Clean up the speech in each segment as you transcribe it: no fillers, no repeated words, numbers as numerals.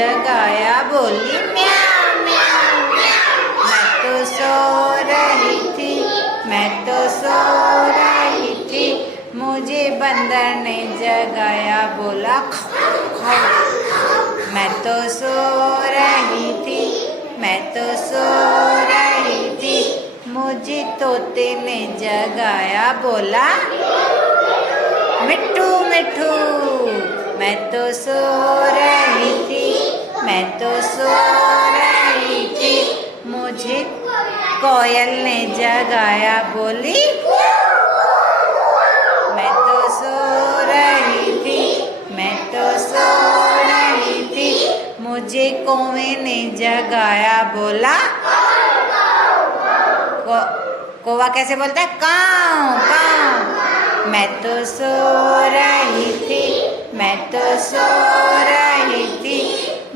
जगाया, बोली म्याऊं म्याऊं। मैं तो सो रही थी, मैं तो सो रही थी, मुझे बंदर ने जगाया, बोला खाओ खाओ। मैं तो सो रही थी, मैं तो सो रही थी, मुझे तोते ने जगाया, बोला मिट्ठू मिट्ठू। मैं तो सो रही थी, मैं तो सो रही थी, मुझे कोयल ने जगाया, बोली मैं तो सो रही थी, मैं तो सो रही थी, मुझे कौवे ने जगाया, बोला कौवा कैसे बोलता है, काऊ काऊ। मैं तो सो रही थी, मैं तो सो रही थी,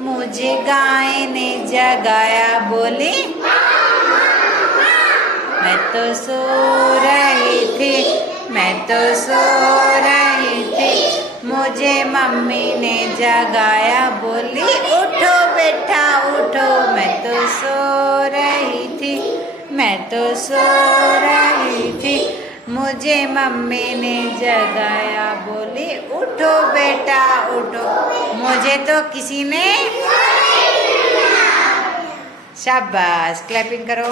मुझे गाय ने जगाया, बोली मैं तो सो रही थी, मैं तो सो रही थी, मुझे मम्मी ने जगाया, बोली उठो बेटा उठो। मैं तो सो रही थी, मैं तो सो रही थी, मुझे मम्मी ने जगाया, बोली उठो बेटा उठो। मुझे तो किसी ने शाबाश, क्लैपिंग करो।